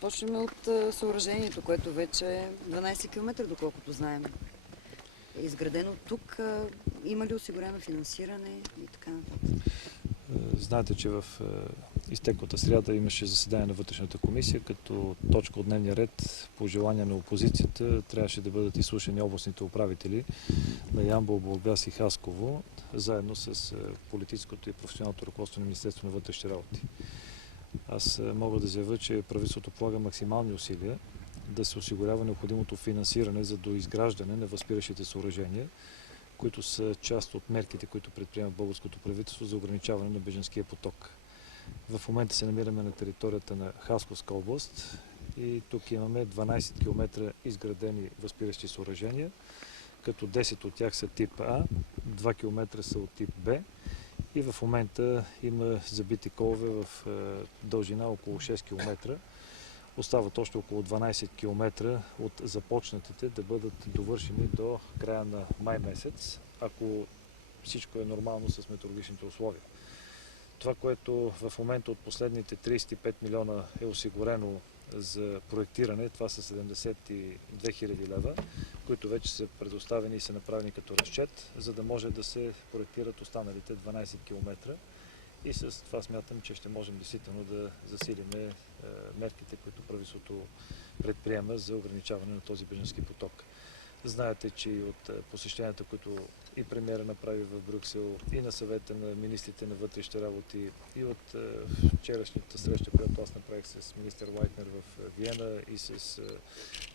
започнем от съоръжението, което вече е 12 км, доколкото знаем. Е изградено тук. Има ли осигурено финансиране и така нататък? Знаете, че в изтеклата сряда имаше заседание на вътрешната комисия, като точка от дневния ред по желание на опозицията трябваше да бъдат изслушани областните управители на Ямбол, Бургас и Хасково, заедно с политическото и професионалното ръководство на Министерството на вътрешните работи. Аз мога да заявя, че правителството полага максимални усилия да се осигурява необходимото финансиране за доизграждане на възпиращите съоръжения, които са част от мерките, които предприема българското правителство за ограничаване на бежанския поток. В момента се намираме на територията на Хасковска област и тук имаме 12 км изградени възпиращи съоръжения, като 10 от тях са тип А, 2 км са от тип Б и в момента има забити колове в дължина около 6 км. Остават още около 12 км от започнатите да бъдат довършени до края на май месец, ако всичко е нормално с метеорологичните условия. Това, което в момента от последните 35 милиона е осигурено за проектиране, това са 72 000 лева, които вече са предоставени и са направени като разчет, за да може да се проектират останалите 12 км. И с това смятам, че ще можем действително да засилиме мерките, които правителството предприема за ограничаване на този бежански поток. Знаете, че и от посещенията, които и премиера направи в Брюксел, и на съвета на министрите на вътрешните работи, и от вчерашната среща, която аз направих с министър Лайтнер в Виена и с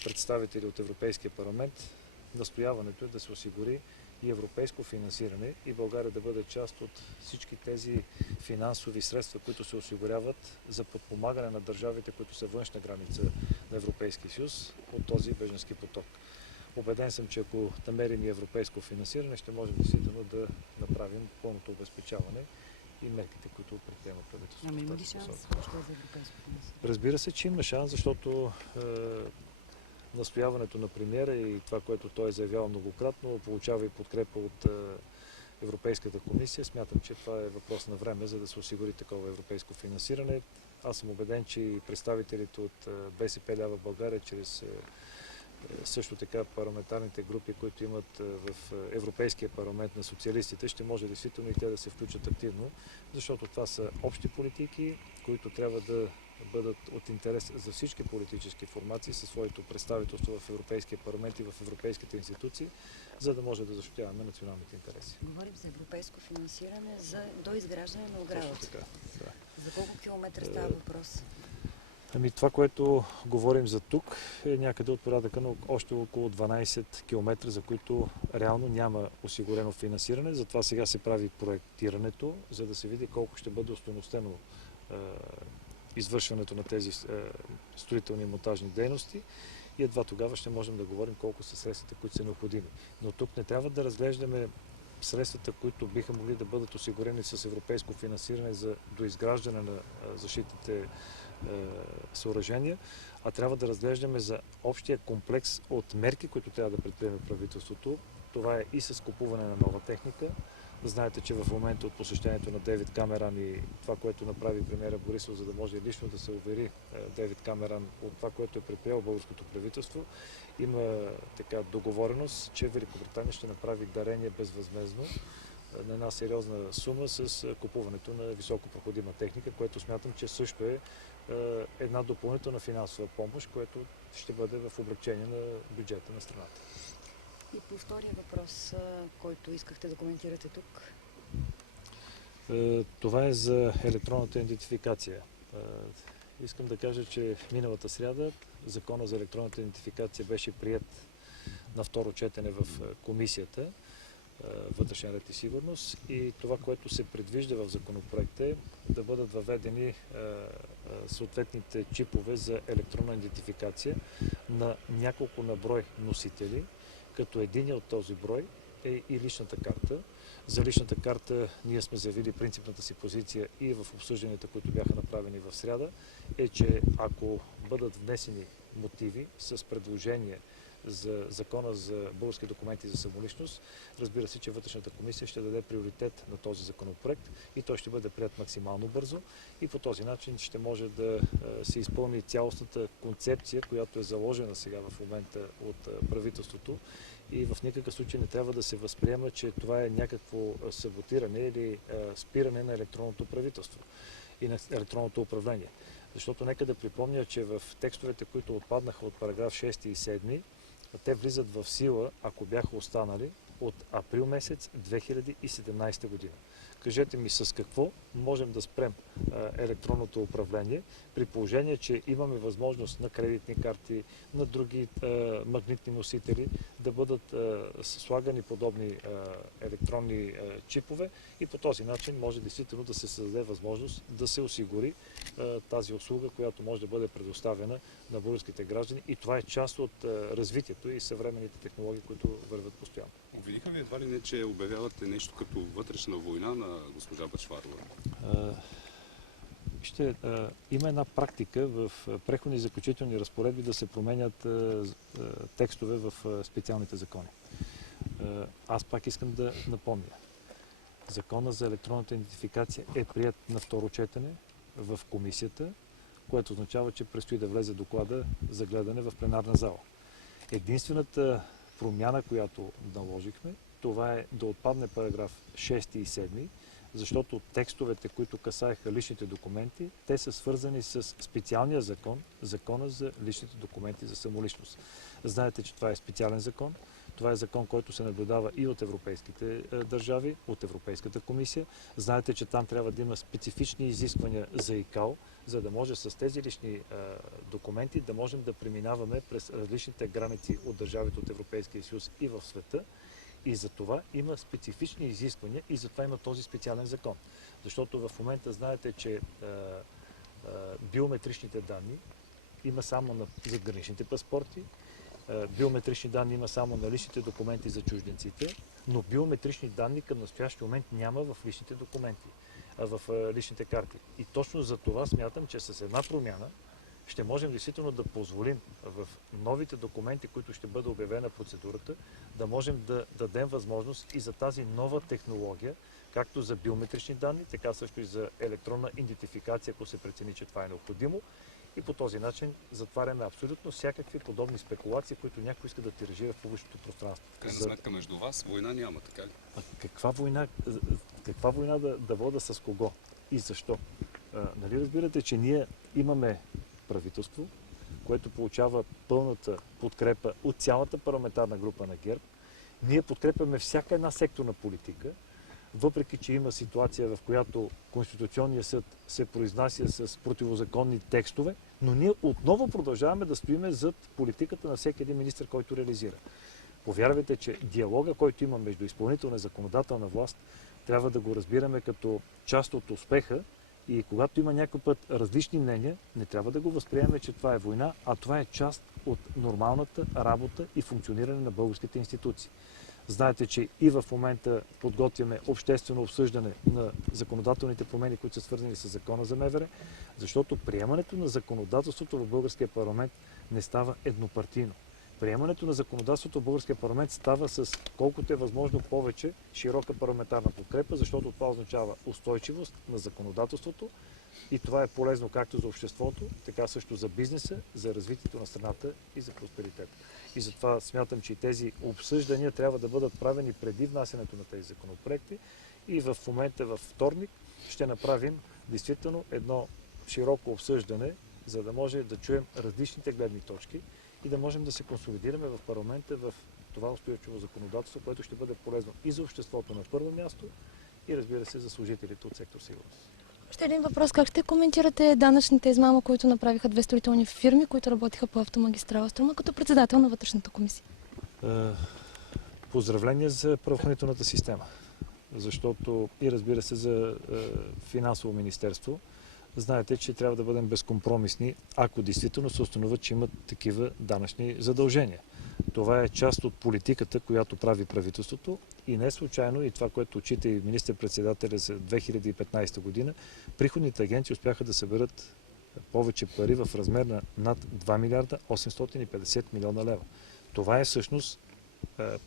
представители от Европейския парламент, настояването е да се осигури и европейско финансиране и България да бъде част от всички тези финансови средства, които се осигуряват за подпомагане на държавите, които са външна граница на Европейския съюз от този бежански поток. Убеден съм, че ако намерим и европейско финансиране, ще можем действително да направим пълното обезпечаване и мерките, които предприема правителството. Ами има ли шанс още за европейско финансиране? Разбира се, че има шанс, защото настояването на премиера и това, което той е заявявал многократно, получава и подкрепа от Европейската комисия. Смятам, че това е въпрос на време, за да се осигури такова европейско финансиране. Аз съм убеден, че и представителите от БСП Лява България, чрез също така парламентарните групи, които имат в Европейския парламент на социалистите, ще може действително и те да се включат активно, защото това са общи политики, които трябва да бъдат от интерес за всички политически формации със своето представителство в Европейския парламент и в европейските институции, за да може да защитаваме националните интереси. Говорим за европейско финансиране за доизграждане на оградата. Точно така, да. За колко километра става въпрос? Ами това, което говорим за тук, е някъде от порядъка на още около 12 км, за които реално няма осигурено финансиране. Затова сега се прави проектирането, за да се види колко ще бъде остойностено извършването на тези строителни и монтажни дейности и едва тогава ще можем да говорим колко са средствата, които са необходими. Но тук не трябва да разглеждаме средствата, които биха могли да бъдат осигурени с европейско финансиране за доизграждане на защитните съоръжения, а трябва да разглеждаме за общия комплекс от мерки, които трябва да предприеме правителството. Това е и с купуване на нова техника. Знаете, че в момента от посещението на Дейвид Камеран и това, което направи премиера Борисов, за да може лично да се увери Дейвид Камеран от това, което е предприело българското правителство, има така договореност, че Великобритания ще направи дарение безвъзмездно на една сериозна сума с купуването на високопроходима техника, което смятам, че също е една допълнителна финансова помощ, което ще бъде в облекчение на бюджета на страната. И по втория въпрос, който искахте да коментирате тук? Това е за електронната идентификация. Искам да кажа, че миналата сряда Закона за електронната идентификация беше приет на второ четене в комисията вътрешен ред и сигурност и това, което се предвижда в законопроекта е да бъдат въведени съответните чипове за електронна идентификация на няколко на брой носители, като един от този брой е и личната карта. За личната карта ние сме заявили принципната си позиция и в обсъжданията, които бяха направени в сряда, е, че ако бъдат внесени мотиви с предложение за закона за български документи за самоличност, разбира се, че вътрешната комисия ще даде приоритет на този законопроект и той ще бъде прият максимално бързо и по този начин ще може да се изпълни цялостната концепция, която е заложена сега в момента от правителството и в никакъв случай не трябва да се възприема, че това е някакво саботиране или спиране на електронното правителство и на електронното управление. Защото нека да припомня, че в текстовете, които отпаднаха от параграф 6 и 7, те влизат в сила, ако бяха останали, от април месец 2017 година. Кажете ми с какво можем да спрем електронното управление, при положение, че имаме възможност на кредитни карти, на други магнитни носители да бъдат слагани подобни електронни чипове и по този начин може действително да се създаде възможност да се осигури тази услуга, която може да бъде предоставена на българските граждани и това е част от развитието и съвременните технологии, които вървят постоянно. Обвиниха ви едва ли не, че обявявате нещо като вътрешна война на госпожа Бъчварова? Има една практика в преходни и заключителни разпоредби да се променят текстове в специалните закони. Аз пак искам да напомня. Закона за електронната идентификация е прият на второ четене в комисията, което означава, че предстои да влезе доклада за гледане в пленарна зала. Единствената промяна, която наложихме, това е да отпадне параграф 6 и 7, защото текстовете, които касаеха личните документи, те са свързани с специалния закон, закона за личните документи за самоличност. Знаете, че това е специален закон. Това е закон, който се наблюдава и от европейските държави, от Европейската комисия. Знаете, че там трябва да има специфични изисквания за ИКАО, за да може с тези лични документи да можем да преминаваме през различните граници от държавите от Европейския съюз и в света. И за това има специфични изисквания и затова има този специален закон. Защото в момента знаете, че биометричните данни има само на задграничните паспорти, биометрични данни има само на личните документи за чужденците, но биометрични данни към настоящия момент няма в личните документи, в личните карти. И точно за това смятам, че с една промяна ще можем действително да позволим в новите документи, които ще бъде обявена процедурата, да можем да дадем възможност и за тази нова технология, както за биометрични данни, така също и за електронна идентификация, ако се прецени, че това е необходимо. И по този начин затваряме абсолютно всякакви подобни спекулации, които някой иска да тиражира в публичното пространство. В крайна сметка между вас война няма, така ли? Каква война да вода с кого и защо? Нали разбирате, че ние имаме правителство, което получава пълната подкрепа от цялата парламентарна група на ГЕРБ. Ние подкрепяме всяка една секторна политика, въпреки че има ситуация, в която Конституционният съд се произнася с противозаконни текстове, но ние отново продължаваме да стоиме зад политиката на всеки един министър, който реализира. Повярвайте, че диалога, който има между изпълнителна и законодателна власт, трябва да го разбираме като част от успеха и когато има някой път различни мнения, не трябва да го възприемем, че това е война, а това е част от нормалната работа и функциониране на българските институции. Знаете, че и в момента подготвяме обществено обсъждане на законодателните промени, които са свързани с закона за МВР, защото приемането на законодателството в българския парламент не става еднопартийно. Приемането на законодателството в българския парламент става с колкото е възможно повече широка парламентарна подкрепа, защото това означава устойчивост на законодателството и това е полезно както за обществото, така също за бизнеса, за развитието на страната и за просперитет. И затова смятам, че тези обсъждания трябва да бъдат правени преди внасянето на тези законопроекти и в момента във вторник ще направим действително едно широко обсъждане, за да може да чуем различните гледни точки и да можем да се консолидираме в парламента в това устойчиво законодателство, което ще бъде полезно и за обществото на първо място и разбира се за служителите от сектор сигурност. Още един въпрос. Как ще коментирате данъчните измама, които направиха две строителни фирми, които работиха по автомагистрала Струма, като председател на вътрешната комисия? Поздравления за правоохранителната система, защото и разбира се за финансово министерство. Знаете, че трябва да бъдем безкомпромисни, ако действително се установят, че имат такива данъчни задължения. Това е част от политиката, която прави правителството и не случайно и това, което отчита и министър-председателя за 2015 година, приходните агенции успяха да съберат повече пари в размер на над 2 милиарда 850 милиона лева. Това е всъщност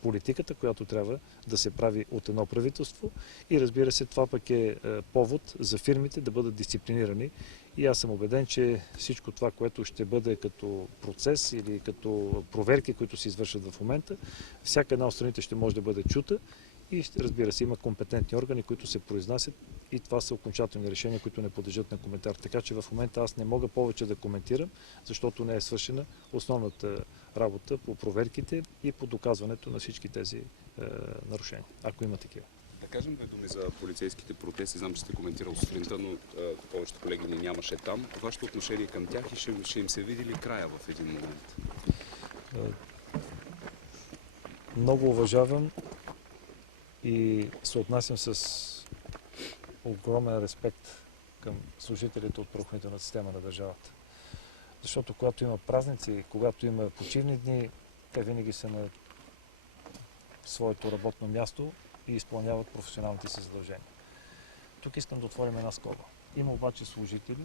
политиката, която трябва да се прави от едно правителство и разбира се, това пък е повод за фирмите да бъдат дисциплинирани и аз съм убеден, че всичко това, което ще бъде като процес или като проверки, които се извършват в момента, всяка една от страните ще може да бъде чута и разбира се, има компетентни органи, които се произнасят и това са окончателни решения, които не подлежат на коментар. Така че в момента аз не мога повече да коментирам, защото не е свършена основната работа по проверките и по доказването на всички тези нарушения, ако има такива. Да кажем две думи за полицейските протести. Знам, че сте коментирал сутринта, но повечето колеги ни нямаше там. Вашето отношение към тях и ще им се види ли края в един момент? Много уважавам и се отнасям с огромен респект към служителите от правоохранителната система на държавата. Защото когато има празници, когато има почивни дни, те винаги са на своето работно място и изпълняват професионалните си задължения. Тук искам да отворим една скоба. Има обаче служители,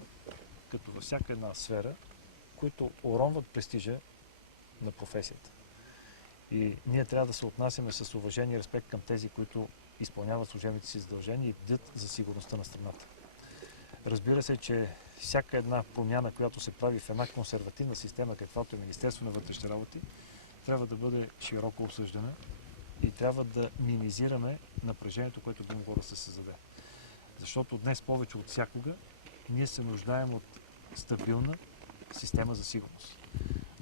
като във всяка една сфера, които уронват престижа на професията. И ние трябва да се отнасяме с уважение и респект към тези, които изпълняват служебните си задължения и бдят за сигурността на страната. Разбира се, че всяка една промяна, която се прави в една консервативна система, каквато е Министерство на вътрешните работи, трябва да бъде широко обсъждана и трябва да минимизираме напрежението, което би могло да се създаде. Защото днес повече от всякога ние се нуждаем от стабилна система за сигурност.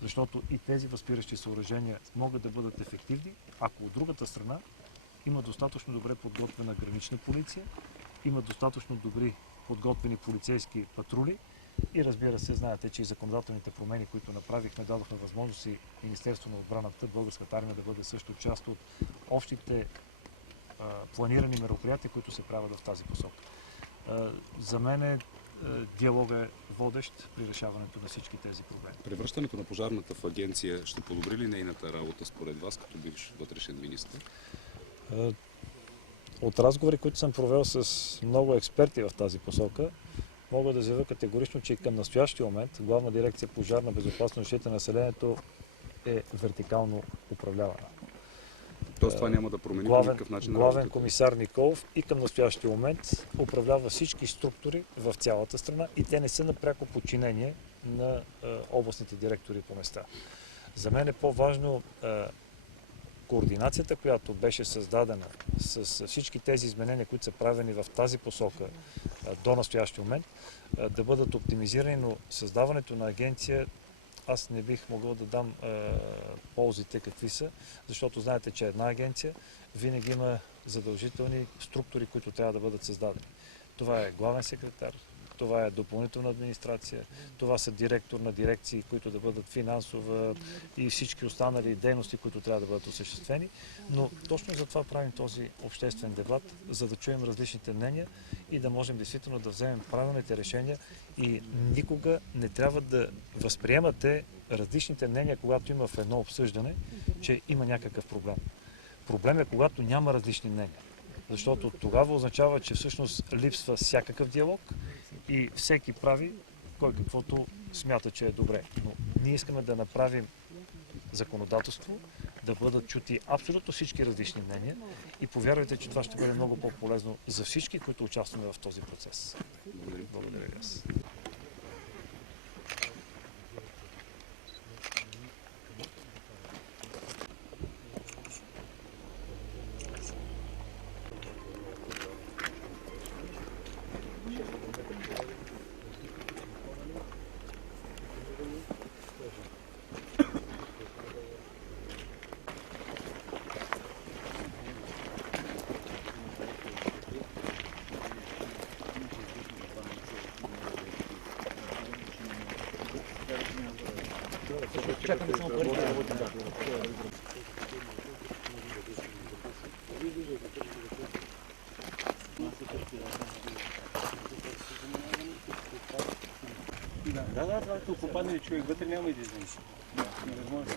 Защото и тези възпиращи съоръжения могат да бъдат ефективни, ако от другата страна има достатъчно добре подготвена гранична полиция, има достатъчно добри подготвени полицейски патрули и разбира се, знаете, че и законодателните промени, които направихме, дадохме възможност и Министерство на отбраната, Българската армия да бъде също част от общите планирани мероприятия, които се правят в тази посока. За мен диалога е водещ при решаването на всички тези проблеми. Превръщането на пожарната в агенция ще подобри ли нейната работа според вас, като бивш вътрешен министър? От разговори, които съм провел с много експерти в тази посока, мога да заявя категорично, че към настоящия момент Главна дирекция пожарна безопасност и защита на населението е вертикално управлявана. Тоест това няма да промени по никакъв начин Главен комисар Николов и към настоящия момент управлява всички структури в цялата страна и те не са на пряко подчинение на областните директори по места. За мен е по-важно координацията, която беше създадена с всички тези изменения, които са правени в тази посока до настоящия момент, да бъдат оптимизирани, но създаването на агенция аз не бих могъл да дам ползите какви са, защото знаете, че една агенция винаги има задължителни структури, които трябва да бъдат създадени. Това е главен секретар, това е допълнителна администрация, това са директор на дирекции, които да бъдат финансова и всички останали дейности, които трябва да бъдат осъществени. Но точно за това правим този обществен дебат, за да чуем различните мнения и да можем действително да вземем правилните решения и никога не трябва да възприемате различните мнения, когато има в едно обсъждане, че има някакъв проблем. Проблем е, когато няма различни мнения. Защото тогава означава, че всъщност липсва всякакъв диалог и всеки прави кой каквото смята, че е добре. Но ние искаме да направим законодателство, да бъдат чути абсолютно всички различни мнения и повярвайте, че това ще бъде много по-полезно за всички, които участваме в този процес. Благодаря ви аз. Чакаме само парите да работим. Да, това като попадне човек вътре няма и да излезе. Невъзможно.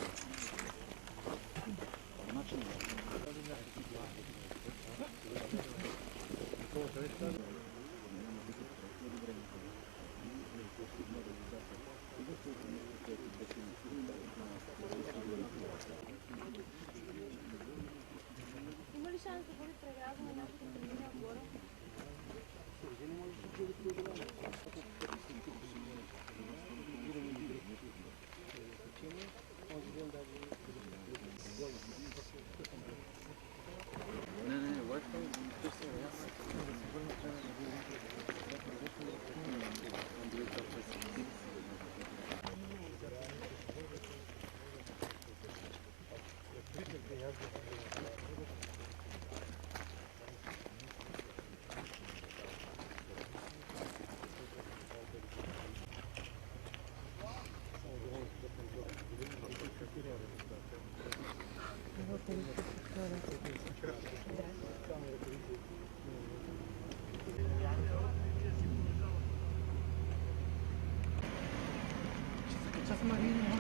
с Марино.